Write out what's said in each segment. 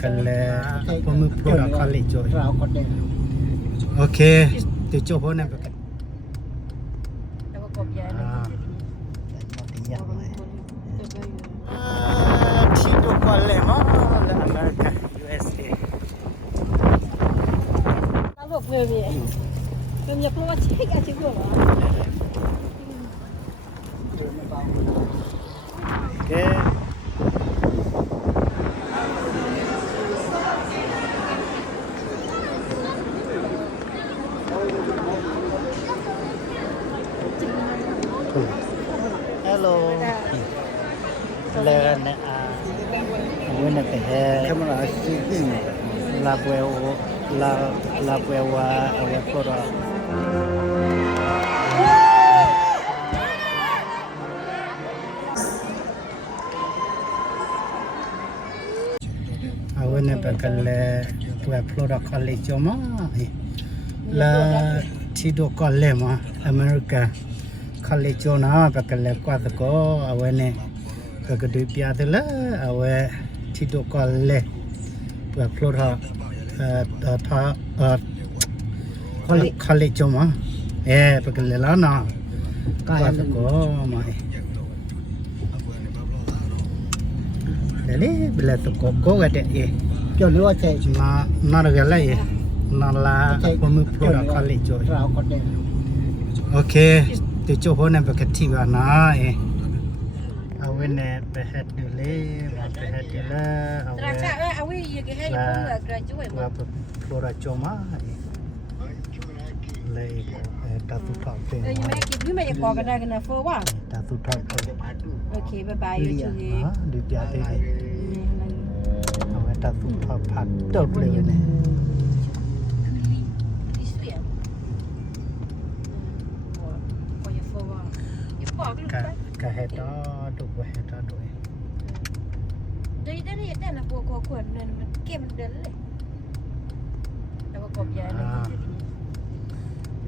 bakal pemupload college joy. Okay, tu coba nak pakai. Tidur college mah, Amerika, USA. Kalau beli, beli keluar cek aja gua lah. Okay. Hello. Lên when at the hair Camera speaking. la puewa a photo. When bakal upload college cuma la tido college mah Amerika college cuma bakal kuat ko awalnya bakal dipiat lah awal tido college upload college cuma bakal lana kuat ko mah jadi bila tu koko ada Cho lúa chạy na ada lagi na la pemupload college joy. rau có đèn. Okay, tu coba nak berkati mana awin berhat dulu, berhat dulu. Terasa awi ye ke hai pun graduate mah. Flora cuma, lei tatu tak pen. You make it, we make it kau kena kena for one. Tatu tak pen. Okay, bye bye you too. Di biar dia. Awin tatu tak pat dot le ni. Kaheta tu kaheta tu. Dari dah nak buat kuat dan game dah le. Dah kau biar lagi.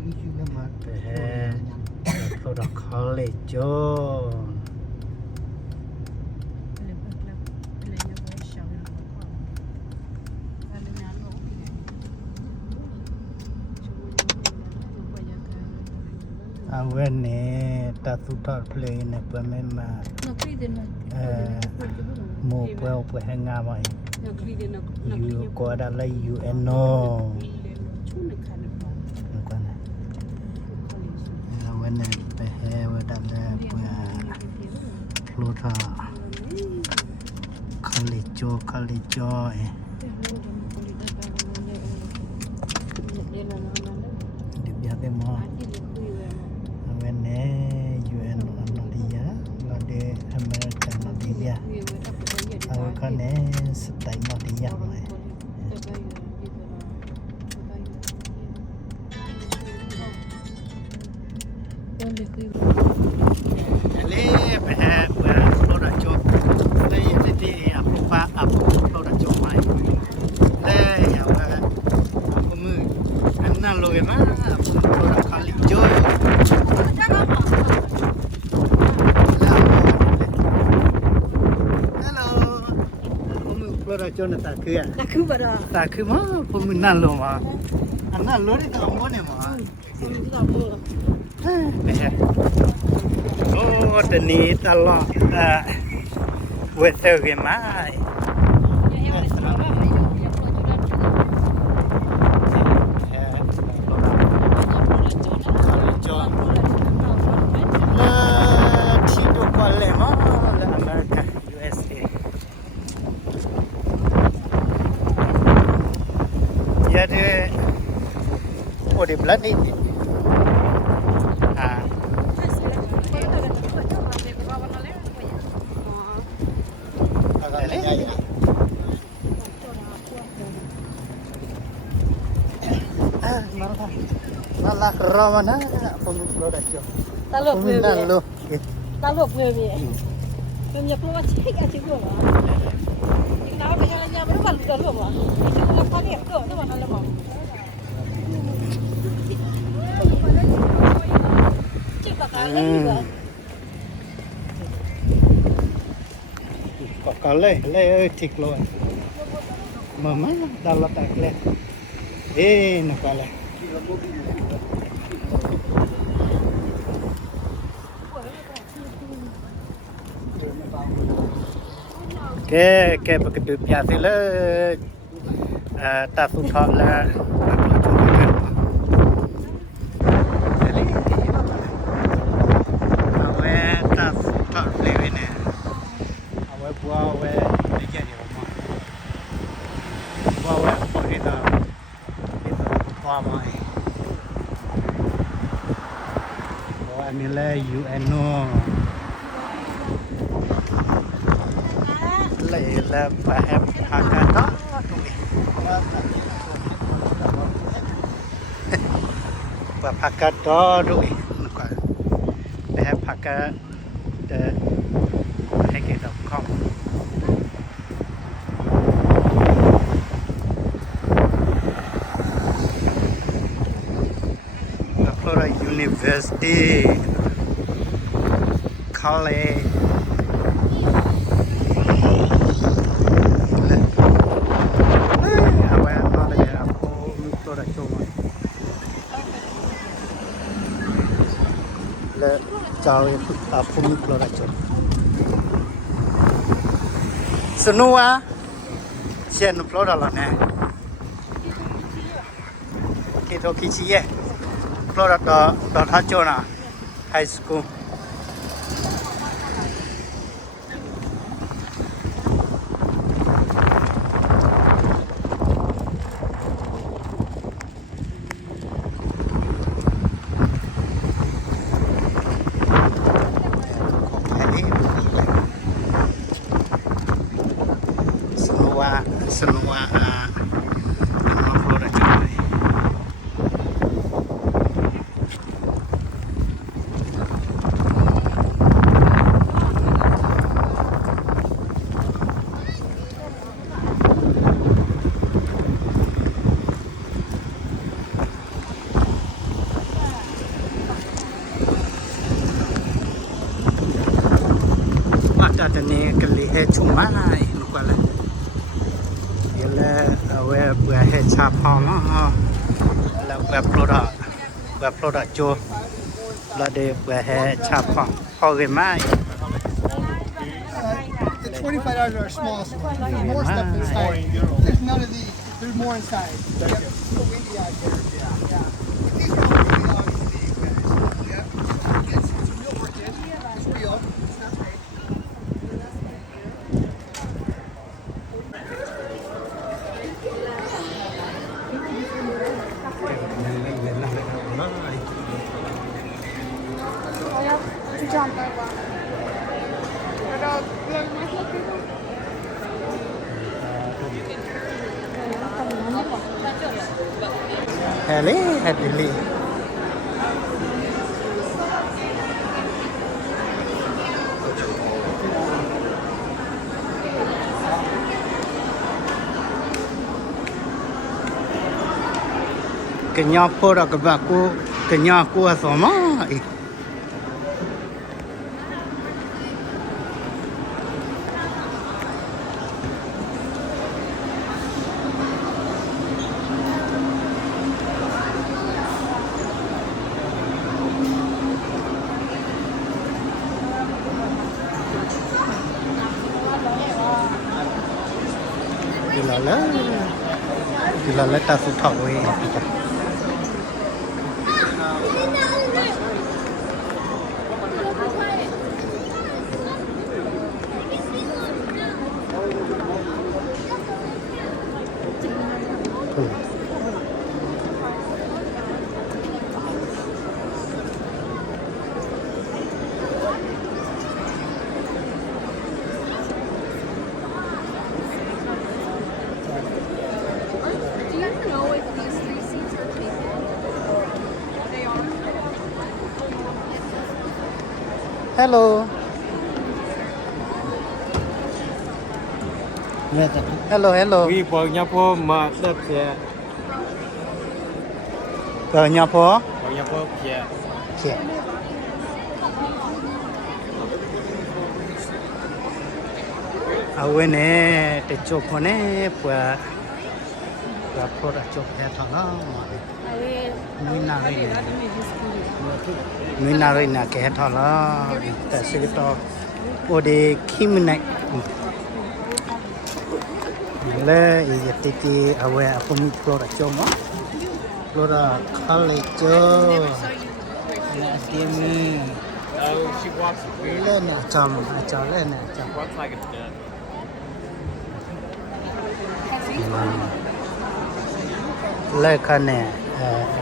Ini juga mati. Flora college jo. Awen ni tatu tak play ni pemema. Nak kriden nak. Mo puel hanga mai. Nak kriden nak. You ko ada la UNO. Awen ni pehe wada la Flora college jo. Di biar demo. UN dia, lade Amerika dia. Awak kan setai dia mai. Ale behar Flora job. Lei jadi apa Flora job mai. Lei awak kamu kenal lo ke mana Flora kali job. Cho nó ta cứ pada. ta cứ mà pemenang lo mà anak lo ni tak mau ni mah oh tani talak weather ke mai Jadi, oh di belah ni. Nalak rawana pemupload aja. Taluk Peminat lo. Taluk beli. Punya keluar cek aja gua lah. Kenapa biasanya berapa lu dah lupa? Itu keluar pakai tu mana lama? Cik bakal juga. Có lẽ tik luôn. Mama dah letak leh. Nak pala. Ke begitu biasa le. Tak suka lah. Jadi, awak tak suka beli ni. Awak buat awak kerja di rumah. Buat awak kita mai. Awak ni lah UNO. Lah faham akan tak tu ni. Pakai tu ni. Faham pakai the hacker.com. Florida University College. Chào phụ nữ lo cho Sunua xem nó lo đó nè khi thôi khi chi ấy lo đó thắt cho nè high school semua Florida juga. Mata ni kelihat cuma lupa lah. Web head chap hong là web product cho là để web head chap hong how we mai The $25 are small. There's more stuff inside. There's none of these. There's more inside. Yep. It's so windy out here. Yeah. But these are really obviously, guys. Yeah. It's real work in. It's real. That's great. Hadili Kenya pora kebaku Kenya ku asama Dilala tak suka we. Hello. Hello. Oui, pour Nyapo, ma tête Pierre. Nyapo? Pour Nyapo, Pierre. Pierre. Awene te chopone pua Và phô đã chụp theo thằng nó mà mình nào đây nè mình nào đây nè cái thằng nó tại sao to ô đi khi mình này le ý tí tí à vậy à không biết phô đã chụp mà phô đã khá là chụp là tiêm Oh, she walks weird. lên nè chầm lên nè chầm Walks like a duck. le khăn nè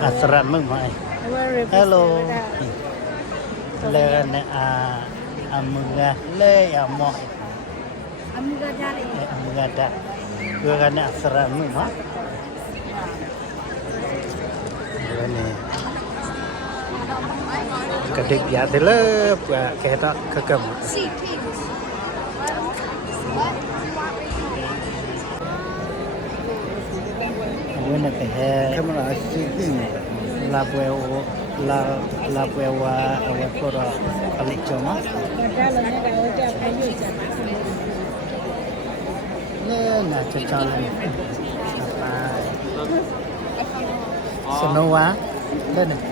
asra mừng mày hello le nè amunga le amo amunga da gue kan asra mừng mày ini kedik ya dulu kita kegem ini teh Camera shaking. la puewa awe pora kali cuma nah cecalan apa senua lên này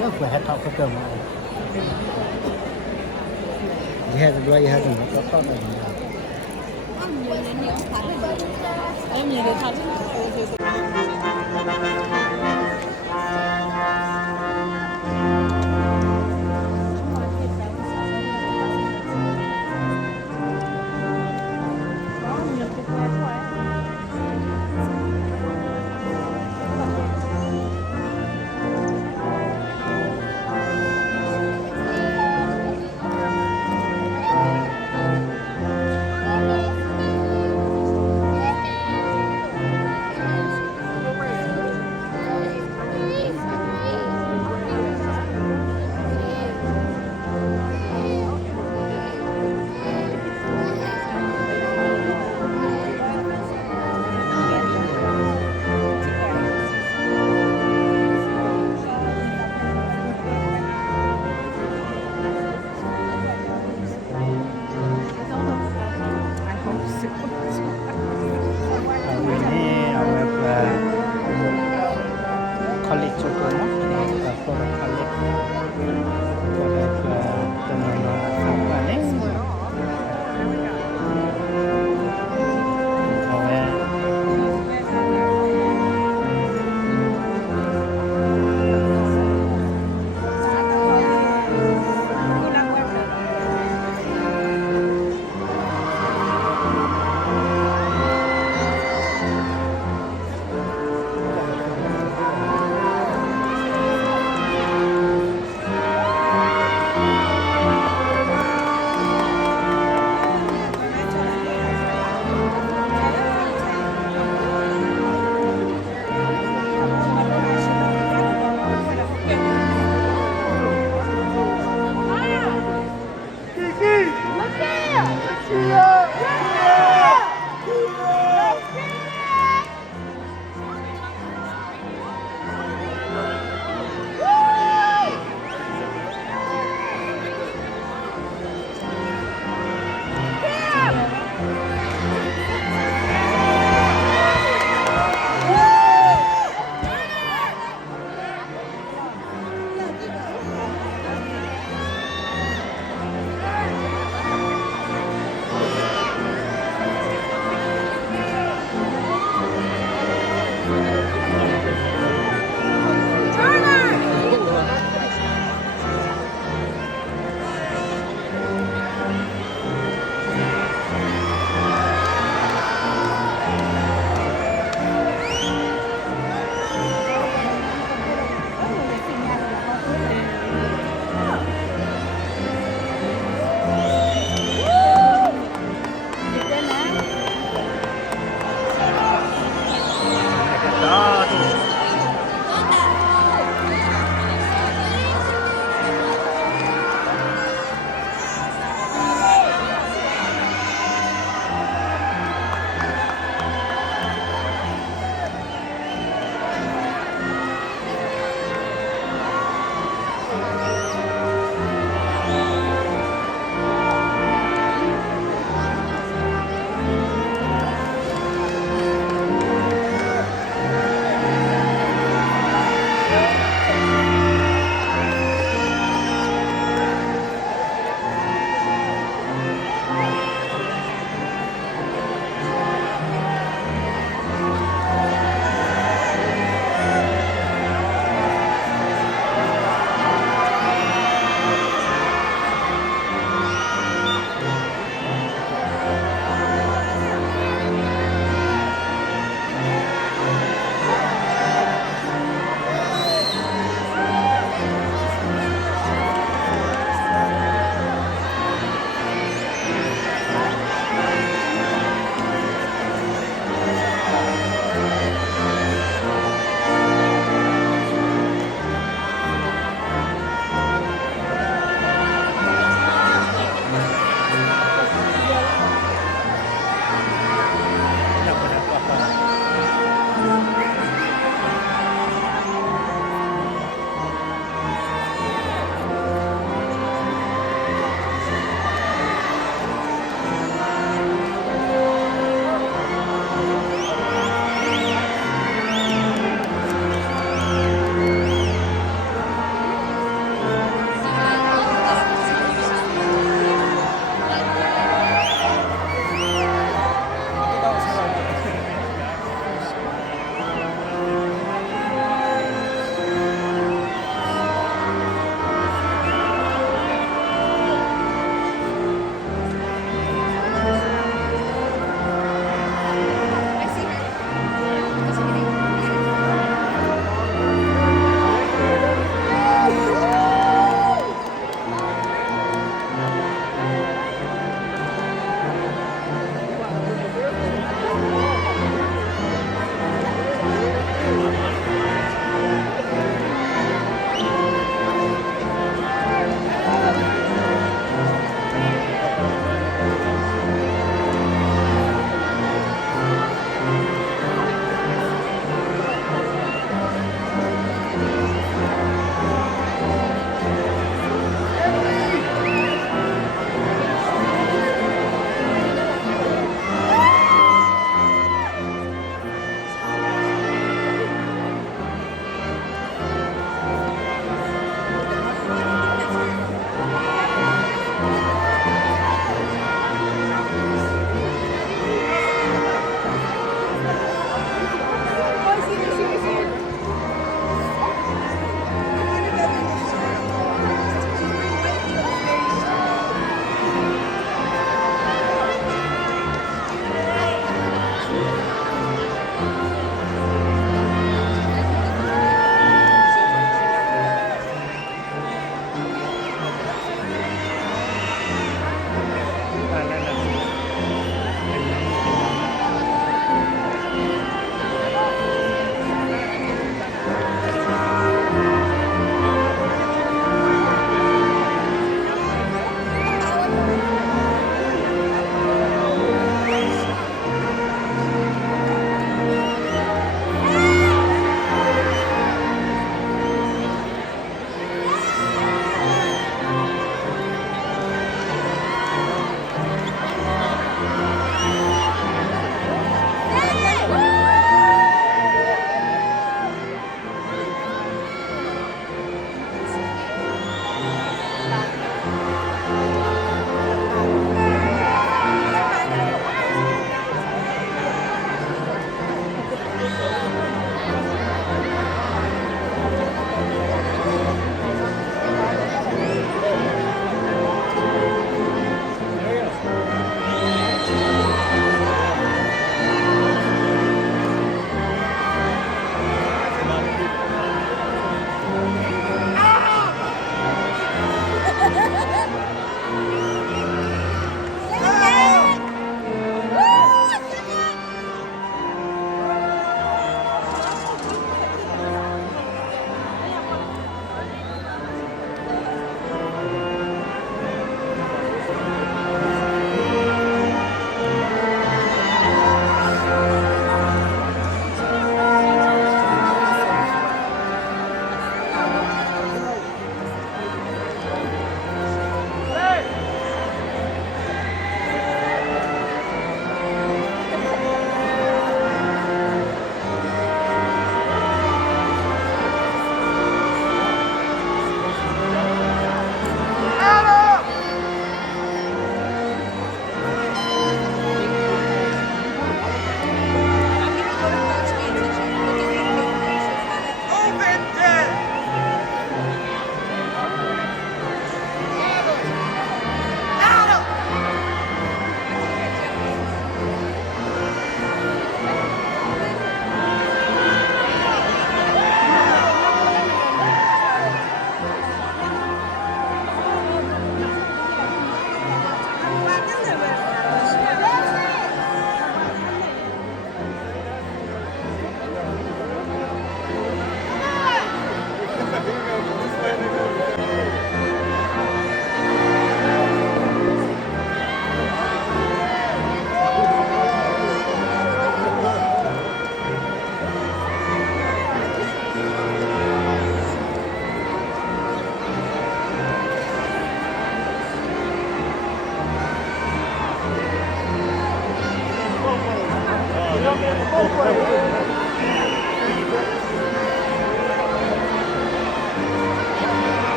nó phải hết thao cái cơm gì hết rồi hết rồi có con này em nhìn thấy thật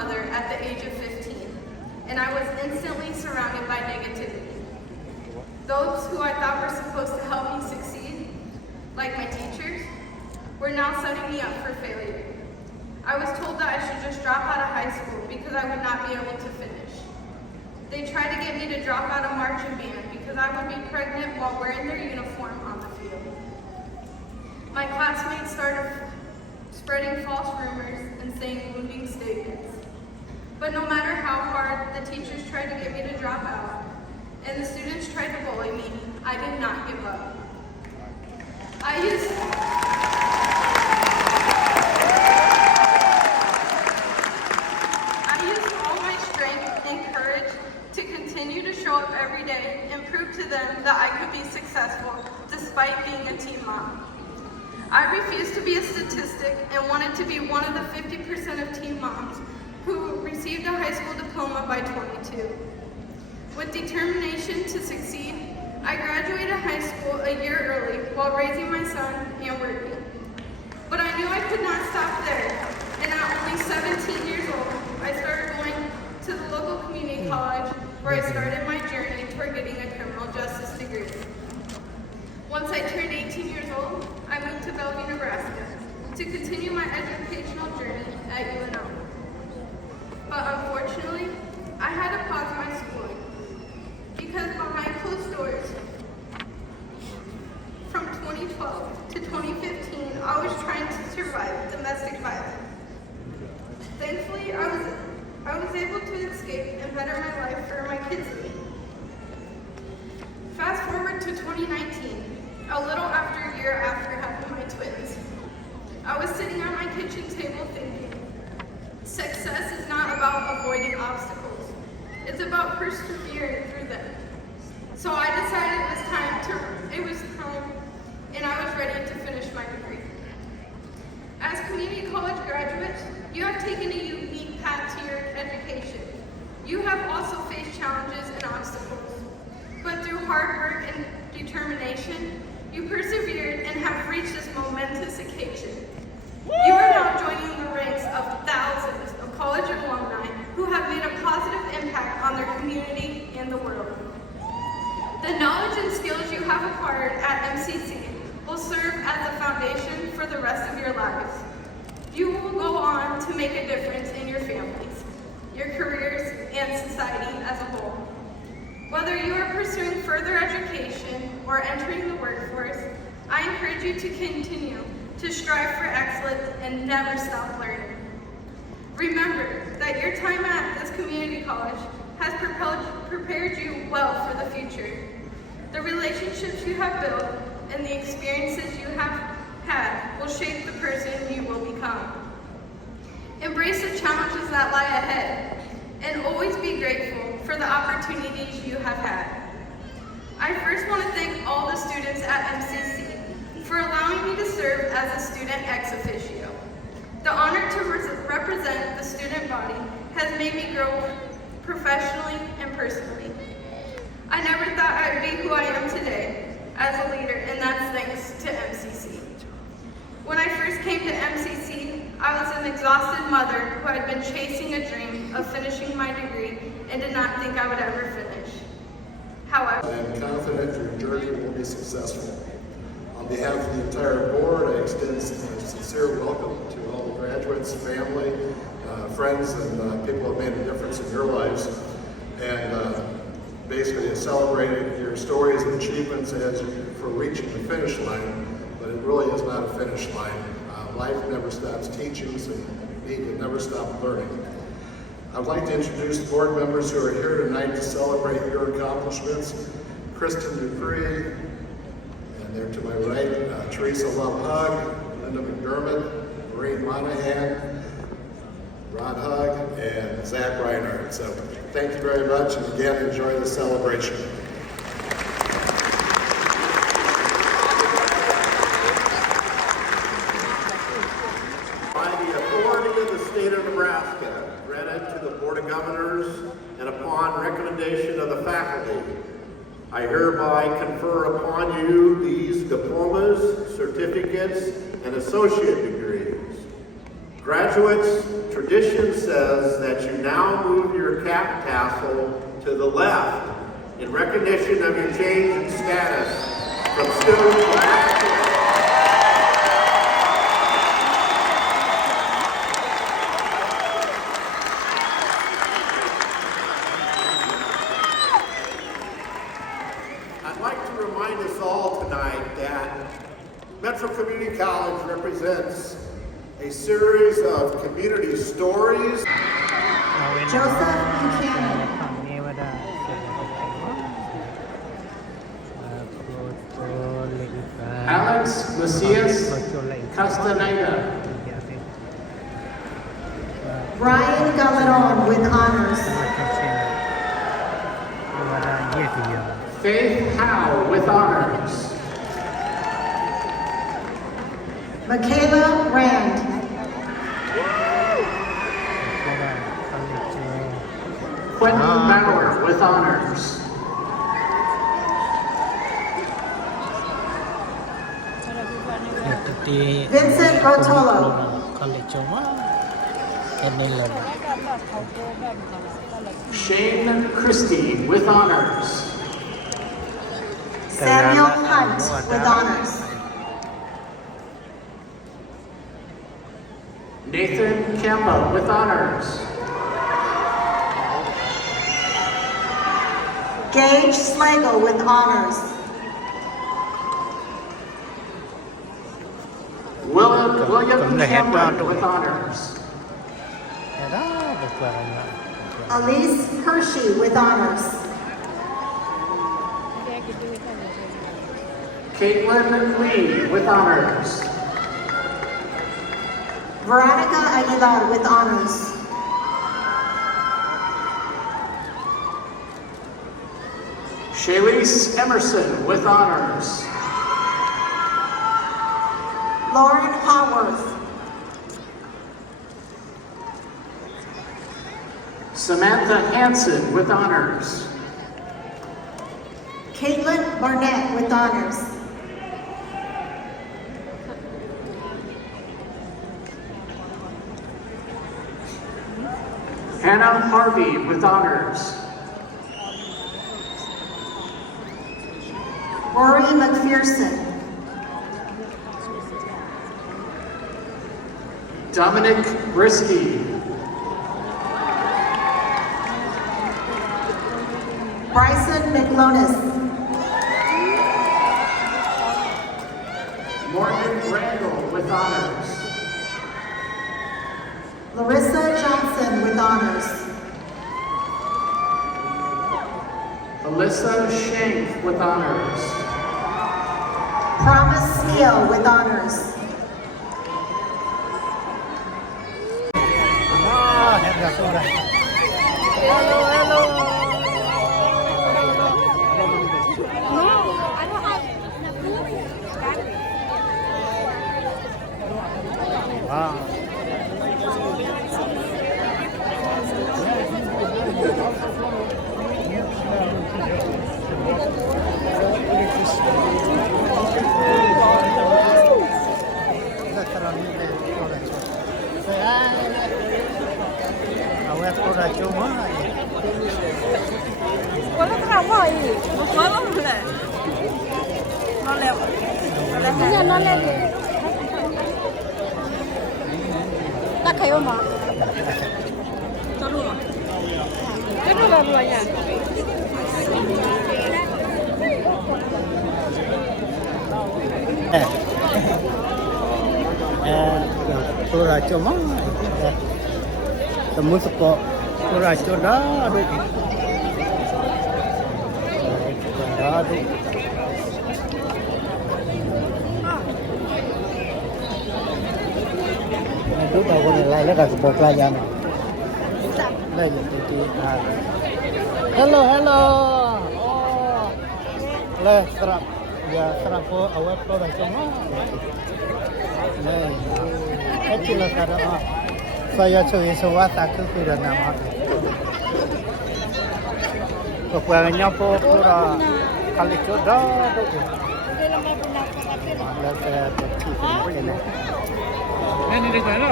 mother at the age of 15, and I was instantly surrounded by negativity. Those who I thought were supposed to help me succeed, like my teachers, were now setting me up for failure. I was told that I should just drop out of high school because I would not be able to finish. They tried to get me to drop out of marching band because I would be pregnant while wearing their uniform on the field. My classmates started spreading false rumors and saying wounding statements. But no matter how hard the teachers tried to get me to drop out and the students tried to bully me, I did not give up. I used all my strength and courage to continue to show up every day and prove to them that I could be successful despite being a teen mom. I refused to be a statistic and wanted to be one of the 50% of teen moms who received a high school diploma by 22. With determination to succeed, I graduated high school a year early while raising my son and working. But I knew I could not stop there, and at only 17 years old, I started going to the local community college where I started my journey toward getting a criminal justice degree. Once I turned 18 years old, I moved to Bellevue, Nebraska to continue my educational journey at UNO. But unfortunately, I had to pause my schooling because behind closed doors, from 2012 to 2015, I was trying to survive domestic violence. Thankfully, I was able to escape and better my life for my kids and me. Fast forward to 2019, a little after a year after having my twins. I was sitting at my kitchen table thinking, success is not about avoiding obstacles. It's about persevering through them. So I decided it was time, and I was ready to finish my degree. As community college graduates, you have taken a unique path to your education. You have also faced challenges and obstacles, but through hard work and determination, you persevered and have reached this momentous occasion. You are now joining the ranks of thousands of college alumni who have made a positive impact on their community and the world. The knowledge and skills you have acquired at MCC will serve as a foundation for the rest of your lives. You will go on to make a difference in your families, your careers, and society as a whole. Whether you are pursuing further education or entering the workforce, I encourage you to continue to strive for excellence and never stop learning. Remember that your time at this community college has prepared you well for the future. The relationships you have built and the experiences you have had will shape the person you will become. Embrace the challenges that lie ahead and always be grateful for the opportunities you have had. I first want to thank all the students at MCC for allowing me to serve as a student ex officio. The honor to represent the student body has made me grow professionally and personally. I never thought I'd be who I am today as a leader, and that's thanks to MCC. When I first came to MCC, I was an exhausted mother who had been chasing a dream of finishing my degree and did not think I would ever finish. However, I am confident your journey will be successful. On behalf of the entire board, I extend a sincere welcome to all the graduates, family, friends, and people who have made a difference in your lives. And basically celebrating your stories and achievements as for reaching the finish line, but it really is not a finish line. Life never stops teaching, so you need to never stop learning. I'd like to introduce the board members who are here tonight to celebrate your accomplishments. Kristen Dupree, and there to my right, Teresa Love Hug, Linda McDermott, Maureen Monahan, Rod Hug, and Zach Reinhardt. So thank you very much, and again, enjoy the celebration. By the authority of the state of Nebraska, granted to the Board of Governors, and upon recommendation of the faculty, I hereby confer upon you these diplomas, certificates, and associate degrees. Graduates, tradition says that you now move your cap tassel to the left in recognition of your change in status from student to active. I'd like to remind us all tonight that Metro Community College represents a series of community stories. Joseph Buchanan. Alex Macias Castaneda. Ryan Galadon with honors. Faith Howe with honors. Michaela Rand. Quentin Bauer with honors. Vincent Rotolo. Shane Christie with honors. Samuel Hunt with honors. Nathan Kemba with honors. Gage Slagle with honors. William Cameron with honors. Elise Hershey with honors. Caitlin Lee with honors. Veronica Aguilar with honors. Shaylease Emerson with honors. Lauren Haworth. Samantha Hanson with honors. Caitlin Barnett with honors. Hannah Harvey with honors. Rory McPherson. Dominic Brisky. Bryson McLonis. Morgan Randall with honors. Larissa Johnson with honors. Alyssa Shank with honors. Promise Steele with honors. Wala ka mo eh. Wala mo le. No le. Niya no le. Ta kayo ma. Tolu. Kano la mo yan? Tura cuma temu sepok tura coda aduh aduh aduh bawa nilai lah sepok pelajaran lah jadi hello hello oh lah serap ya serap awal tura cuma nih itulah karena saya cuy sewata sudah nama pokoknya pura kali coda tu malah saya pergi begini ini di sana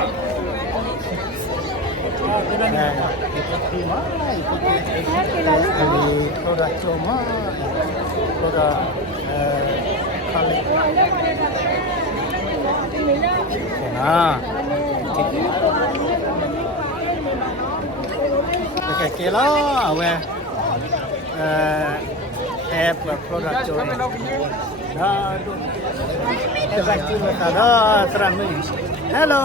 Ikuti mana? Ikuti produk cuma, produk kali. Nah, okay, kilo, weh, have produk cuma. Dah, ada teramai. Hello.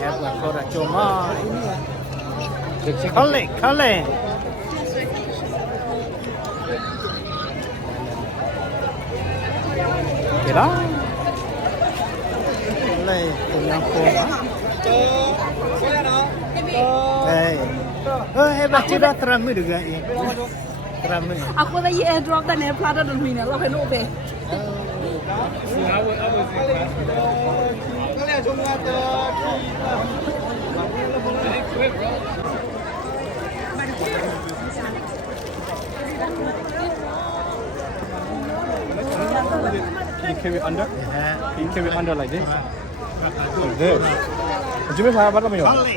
Have produk cuma ini ya. Kale. Kira. Kale yang koma. Baca dah teramai juga ini. Teramai. Aku lagi airdrop dan airdrop dan mina. Lo kan obe. Can you carry under? Can you carry under like this? Like this. 准备爬，把它没有 Kale.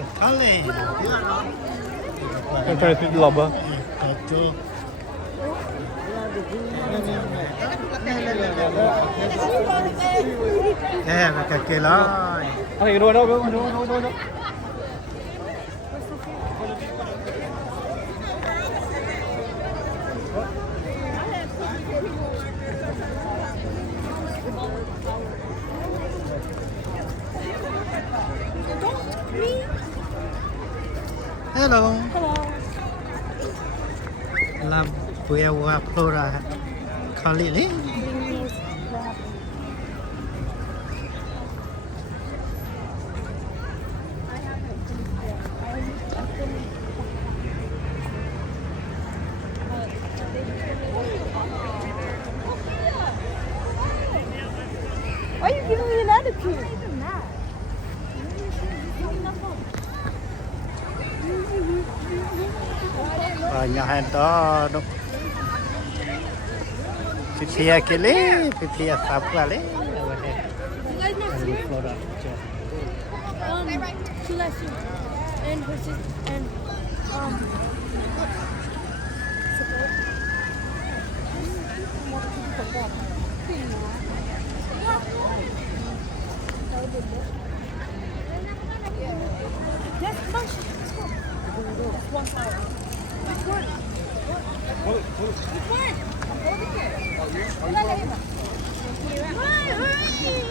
Can try to lobber. Betul. Mereka kelai. Okay, no. Hello. La buaya flora kali ni. Why are you giving me an attitude? Banyak hendak dok. Pipia kele, pipia apa le? Flora. She left you. And her sister and Yes, come on. Let's go. 1 hour. Which one? Which one? Over here. Oh, you? Hurry.